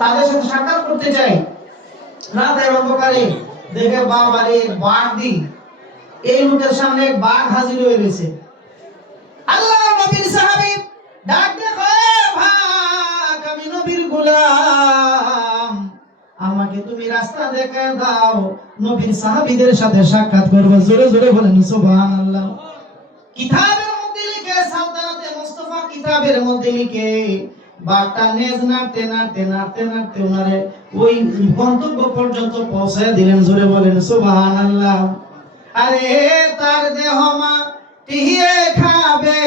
তাদের সাথে সাক্ষাৎ করতে চাই। রাতের অন্ধকারে দেখে বাবারে বাঘ দি, এই লোকের সামনে এক বাঘ হাজির হয়ে রয়েছে। আল্লাহ নবীর সাহাবী ডাক দেখো, ভাগ আমি নবীর গোলাম, আমাকে তুমি রাস্তা দেখায় দাও, নবীর সাহাবীদের সাথে সাক্ষাৎ করব। জোরে জোরে বলেন সুবহানাল্লাহ। কিতাবের মধ্যে লিখে, সালতানাতে মুস্তাফা কিতাবের মধ্যে লিখে, বাঘটা নেজ নাড়তে নাড়তে নাড়তে নাড়তে ওনারে ওই গন্তব্য পর্যন্ত পৌঁছায় দিলেন। জোরে বলেন সুবহানাল্লাহ। আরে তার দেহ মাটিয়ে খাবে,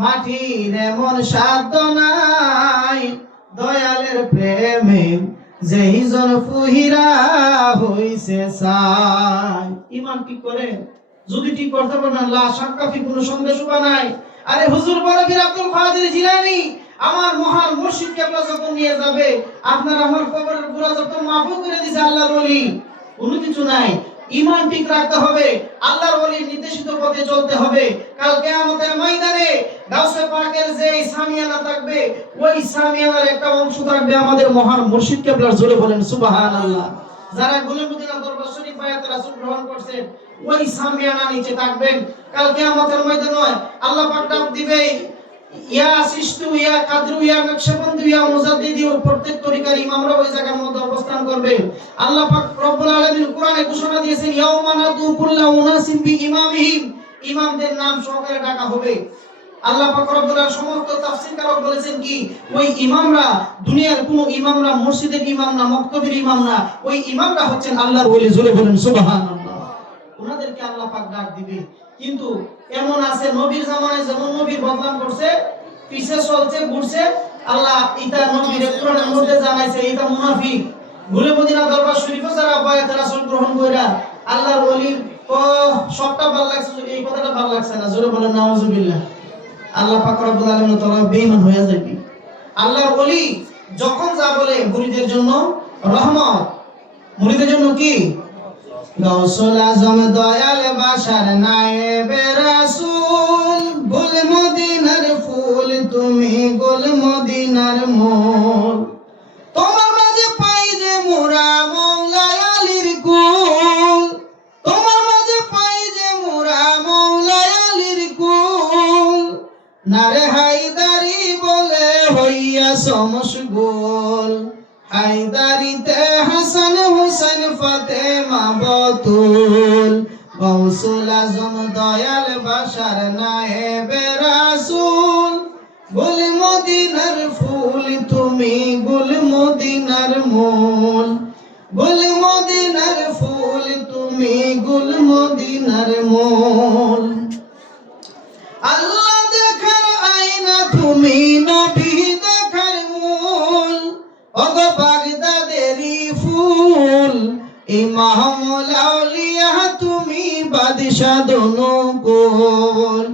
মাটির এমন সাধ্য নাই, দয়ালের প্রেমে যেই জন ফুহিরা হইছে চাই। ইমান ঠিক করে, যদি ঠিক করতে পারেন লা শাক্কা ফি, কোনো সন্দেহ নাই। আরে হুজুর বরফির আব্দুল কাদের জিলানী আমার মহান মুর্শিদ কেবলা যখন নিয়ে যাবে, আপনার আমার কবরের গুনাহ যত মাফ করে দিয়েছে আল্লাহর ওলি, কোনো কিছু নাই। ঈমান ঠিক রাখতে হবে, আল্লাহর ওলির নির্দেশিত পথে চলতে হবে। কাল কিয়ামতের ময়দানে গাউসে পাকের যে সামিয়ানা থাকবে, ওই সামিয়ানার একটা অংশ থাকবে আমাদের মহান মুর্শিদ কেবলার। জোরে বলেন সুবহানাল্লাহ। যারা গুলে মদিনা দরবার শরীফ বায়াত রাসূল গ্রহণ করছেন, ওই সামিয়ানা নিচে থাকবেন। কাল কিয়ামতের ময়দানে আল্লাহ পাক ডাক দিবে, ইয়া সিস্তু ইয়া কাদরু ইয়া নকশবন্দি ইয়া মুজাদ্দিদি, ও প্রত্যেক তরিকার ইমামরা ওই জায়গার মধ্যে অবস্থান করবে। আল্লাহ পাক রব্বুল আলামিন কোরআনে ঘোষণা দিয়েছেন, ইয়াউমা নাদু কুল্লা উনাসিম বিইমামিহিম, ইমামদের নাম সহকারে ডাকা হবে। আল্লাহ পাক রব্বুল আলামিন সমস্ত তাফসীরকারক বলেছেন কি, ওই ইমামরা দুনিয়ার কোনো ইমামরা, মসজিদের ইমাম না, মক্তবের ইমাম না, ওই ইমামরা হচ্ছেন আল্লাহর ওলি। জোরে বলেন সুবহানাল্লাহ। ওনাদেরকে আল্লাহ পাক ডাক দিবে। কিন্তু এমন আছে নবীর জামানায় যেমন নবীর বদনাম করছে, পিছে চলছে ঘুরছে, আল্লাহ ইতা নবীর কোরআনের মধ্যে জানাইছে এটা মুনাফিক। গুলে মদিনা দরবার শরীফে যারা বায়াত রাসূল গ্রহণ কইরা আল্লাহর ওলির ও সবটা ভালো লাগছে, এই কথাটা ভালো লাগছে না। জোরে বলেন নাউজুবিল্লাহ। আল্লাহ পাক রব্বুল আলামিন তাআলা বেঈমান হয়ে যাবে। আল্লাহর ওলি যখন যা বলে মুরিদের জন্য রহমত, মুরিদের জন্য কি? গাউসুল আজম দয়াল বাশার নায়েবে রাসূল, গুল মদিনার ফুল তুমি গুল মদিনার মোল, তোমার মাঝে পাই যে মোরা মওলা আলীর কুল, তোমার মাঝে পাই যে মোরা মওলা আলীর কুল, নারে হায়দারি বলে হইয়া সমশগুল, হায়দারিতে হাসান হুসেন ফাতেমা বতুল, গাউসুল আজম দয়াল বাশার নায়েবে রাসূল, গুল মদিনার ফুল তুমি গুল মদিনার মোল, গুল মদিনার ফুল তুমি গুল মদিনার মোল। আল্লাহ দেখার আয়না তুমি, নবী দেখার মূল, ওগো বাগদাদেরই ফুল, ইমামুল আউলিয়া তুমি বাদশা দুনুকুল,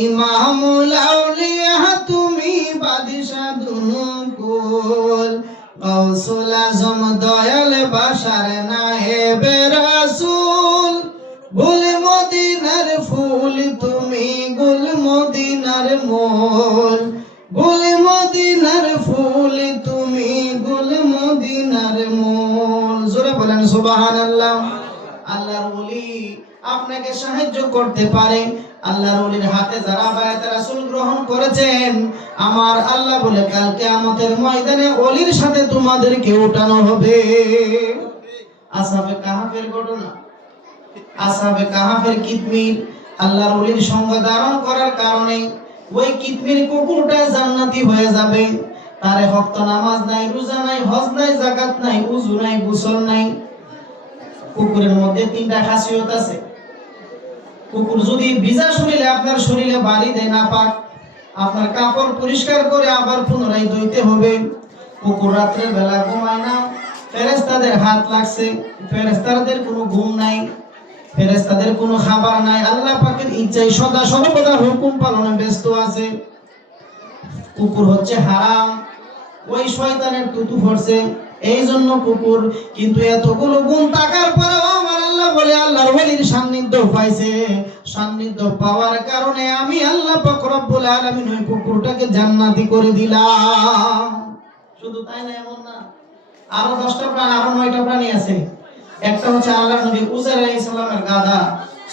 ইমামুল আউলিয়া তুমি বাদশা দুনুকুল, গাউসুল আজম দয়াল বাশার নায়েবে রাসূল, গুল মদিনার ফুল তুমি গুল মদিনার মোল, গুল মদিনার ফুল তুমি গুল মদিনার মোল। জোরে বলেন সুবহানাল্লাহ। আল্লাহর ওলি আপনাকে সাহায্য করতে পারে। আল্লাহর ওলির হাতে যারা বায়াত রাসূল গ্রহণ করেছেন, আমার আল্লাহ বলে কাল কিয়ামতের ময়দানে ওলির সাথে তোমাদেরকে উঠানো হবে। আসহাবে কাহাফের ঘটনা, আসহাবে কাহাফের কিতমির আল্লাহর ওলির সঙ্গ ধারণ করার কারণে ওই কিতমির কুকুরটা জান্নাতি হয়ে যাবে। তারে ওয়াক্ত নামাজ নাই, রোজা নাই, হজ নাই, যাকাত নাই, ওযু নাই, গোসল নাই। কুকুরের মধ্যে তিনটা খাসিয়ত আছে। কুকুর যদি ভিজা শরীরে আপনার শরীরে বাড়ি দেয় না পাক, আপনার কাপড় পরিষ্কার করে আবার পুনরায় ধুইতে হবে। কুকুর রাত্রে বেলা ঘুমায় না, ফেরেশতাদের হাত লাগছে, ফেরেশতাদের কোনো ঘুম নাই, ফেরেশতাদের কোনো খাবার নাই, আল্লাহ পাকের ইচ্ছায় সদা সর্বদা হুকুম পালনে ব্যস্ত আছে। কুকুর হচ্ছে হারাম, ওই শয়তানের তুতু পড়ছে, এই জন্য কুকুর। কিন্তু এতগুলো গুণ থাকার পরেও আমার আল্লাহ বলে আল্লাহর ওলির সান্নিধ্য পাইছে। সান্নিধ্য পাওয়ার কারণে আমি আল্লাহ পাক রব্বুল আলামিন ওই কুকুরটাকে জান্নাতি করে দিলাম। শুধু তাই না, এমন না, আরো 10টা প্রাণ, আরো 9টা প্রাণী আছে। একটা হচ্ছে আল্লাহর নবী উজাইর আলাইহিস সালামের গাধা,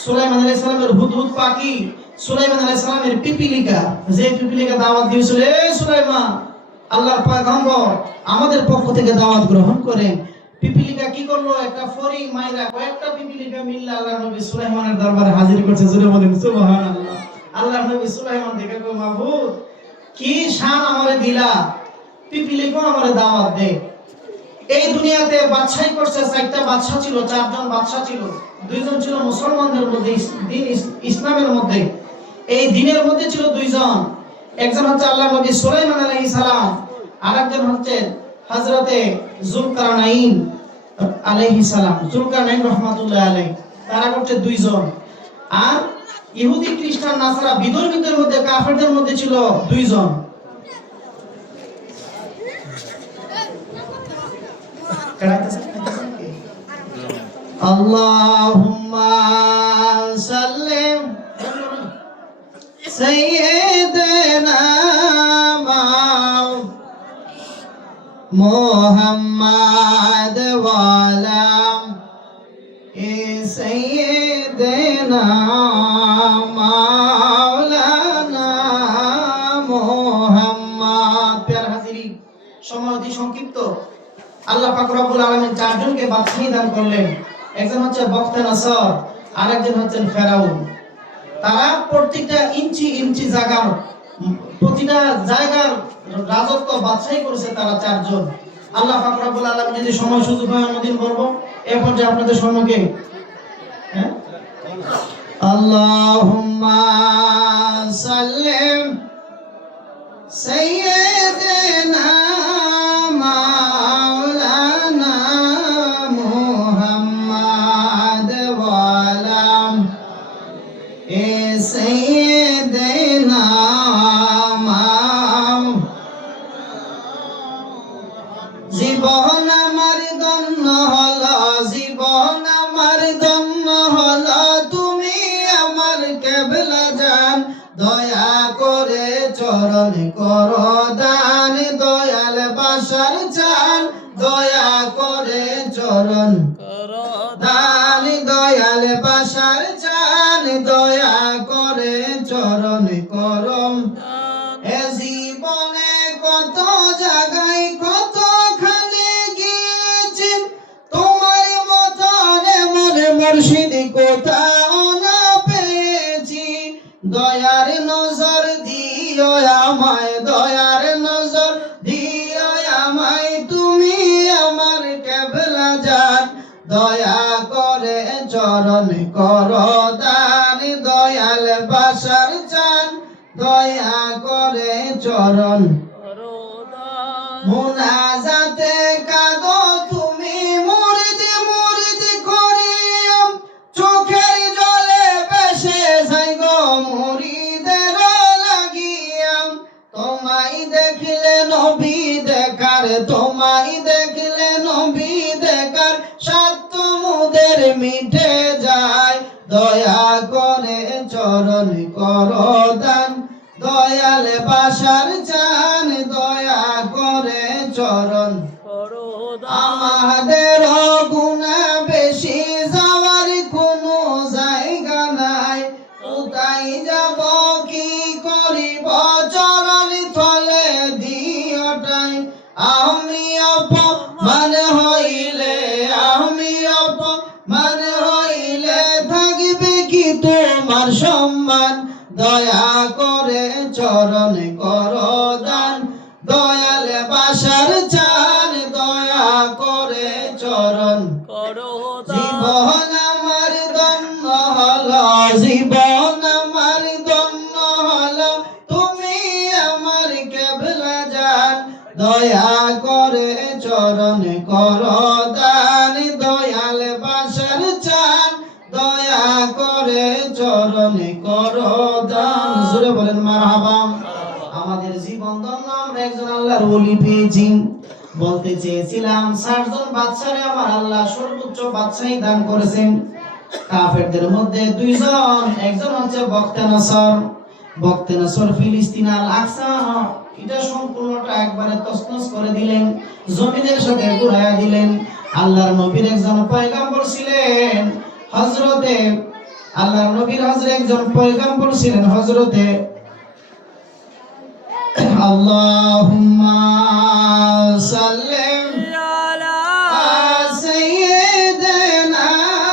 সুলাইমান আলাইহিস সালামের হুদহুদ পাখি, সুলাইমান আলাইহিস সালামের পিপিলিকা, যে পিপিলিকা দাওয়াত দিয়েছিল, এ সুলাইমান, আল্লাহর পয়গম্বর আমাদের পক্ষ থেকে দাওয়াত গ্রহণ করেন। পিপিলিকা কি করলো, একটা ফড়িং মাইরা কয়েকটা পিপিলিকা মিললে আল্লাহর নবী সুলাইমানের দরবারে হাজির করছে। জোরে বলেন সুবহানাল্লাহ। আল্লাহর নবী সুলাইমান দেখে কই, মাবুদ কি শান আমারে দিলা, পিপিলিকা আমারে দাওয়াত দে। এই দুনিয়াতে বাদশাহী করছে, 4টা বাদশা ছিল, 4জন বাদশা ছিল, 2জন ছিল মুসলমানদের মধ্যে, দিন ইসলামের মধ্যে, এই দিনের মধ্যে ছিল 2জন। একজন হচ্ছে আল্লাহর নবী সুলাইমান আলাইহিস সালাম, আরেকজন হচ্ছে হযরতে যুলকারনাইন আলাইহিস সালাম, যুলকারনাইন রাহমাতুল্লাহ আলাইহি। তারা হচ্ছে 2জন। আর ইহুদি খ্রিস্টান নাসারা বিধর্মীদের মধ্যে, কাফেরদের মধ্যে ছিল 2জন। আল্লাহুম্মা সাল্লি সাইয়্যিদিনা মুহাম্মাদ ওয়া আলা সাইয়্যিদিনা মাওলানা মুহাম্মদ। প্যারা হাজিরি, সময় অতি সংক্ষিপ্ত। আল্লাহ পাক রব্বুল আলামিন 4জনকে বাদশাহী দান করলেন। একজন হচ্ছে বখতানাসর, আরেকজন হচ্ছেন ফেরাউন। তারা প্রত্যেকটা ইঞ্চি ইঞ্চি জায়গার, প্রতিটা জায়গার রাজত্ব বাদশাহী করেছে তারা 4জন। আল্লাহ পাক রব্বুল আলামিন যদি সময় সুযোগ হয় অন্যদিন বলবো। এরপর যে আপনাদের সম্মুখে আল্লাহুম্মা সাল্লি সাইয়্যিদিনা মাওলানা মুহাম্মাদ ওয়া আলা সাইয়্যিদিনা জীবন আমার ধন্য হলো, জীবন আমার ধন্য হলো, তুমি আমার কেবলা জান, দয়া করে চরণ করো দান, দয়াল বাসার চান, দয়া করে চরণ করো দান, দয়াল বাসার চান, দয়া করে চরণ করো। এ জীবনে কত জায়গায় কত মুর্শিদ কোথাও না পেয়েছি, দয়ার নজর দিও আমায়, দয়ার নজর দিও আমায়, তুমি আমার কেবলা জান, দয়া করে চরণ করো দান, দয়াল বাসার চান, দয়া করে চরণ করো দান। মুনাজাতে কাঁদো তুমি মুরিদি মুরিদি করি, চোখের জলে ভেসে যাই গো মুরিদের লাগিয়া, তোমায় দেখলে নবী দেখার, তোমায় দেখলে নবী দেখার, সাত মুদের মিটে যায়, দয়া করে চরণ করো দান, দয়াল বাসার চান, দয়া করে চরণ করো দান। আমাদের গুনাহ বেশি, যাওয়ার কোনো জায়গা নাই, কোথায় যাব কি করিব, চরণ তলে দিওটাই। আমি অপমান হইলে, আমি অপমান হইলে, থাকবে কি তোমার সম্মান, দয়া করে চরণ করো দান, দয়াল বাসার চান, দয়া করে চরণ করো দান। জীবন আমার ধন্য হলো, জীবন আমার ধন্য হলো, তুমি আমার কেবলা জান, দয়া করে চরণ করো দান, দয়াল বাসার চান, দয়া করে চরণ করো দান। জোরে বলেন মারহাবা। আমাদের জীবন ধন্য, আমরা একজন আল্লাহর ওলি পেয়েছি। বলতে চেয়েছিলাম 4জন বাদশারে আমার আল্লাহ সর্বোচ্চ বাদশাহী দান করেছেন। কাফেরদের মধ্যে 2জন, একজন হচ্ছে বখতানাসর, বক্তে নাসর ফিলিস্তিন আল আকসা এটা সম্পূর্ণটা একবারে তছনছ করে দিলেন, জমিনের সাথে ঘুরাইয়া দিলেন। আল্লাহর নবীর একজন পয়গম্বর ছিলেন হযরতে, আল্লাহর নবীর একজন পয়গম্বর ছিলেন হযরতে আল্লাহু